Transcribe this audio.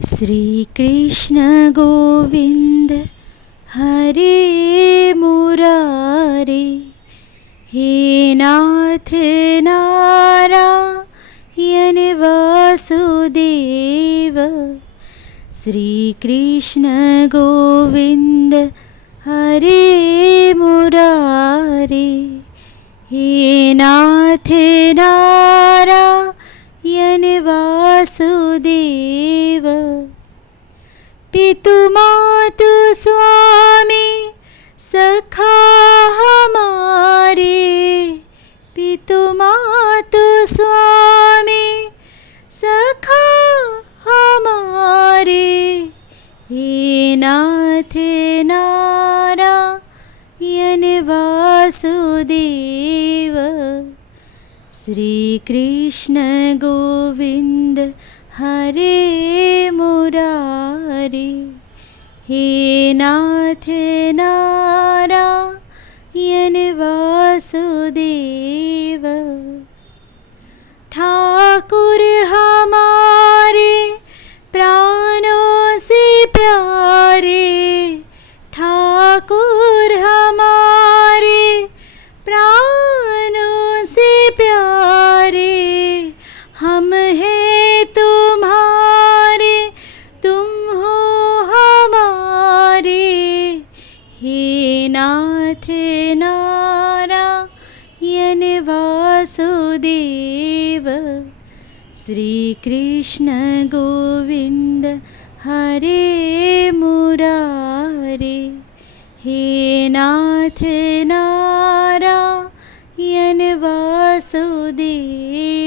श्री कृष्ण गोविंद हरे मुरारे, हे नाथ नारायण वासुदेव। श्री कृष्ण गोविंद हरे मुरारे, हे नाथ नारायण वासुदेव। पितु मातु स्वामी सखा हमारे, पितु मातु स्वामी सखा हमारे, हे नाथ नारायण वासुदेव। श्री कृष्ण गोविंद हरे मुरारे, हे नाथ नारायण वासुदेव। ठाकुर हमारे प्राणों से प्यारे, ठाकुर हमारे प्राणों से प्यारे। हम हैं तुम्हारे, तुम हो हमारे, हे नाथ नारायण वासुदेव। श्री कृष्ण गोविंद हरे मुरारे, हे नाथ नारायण वासुदेव।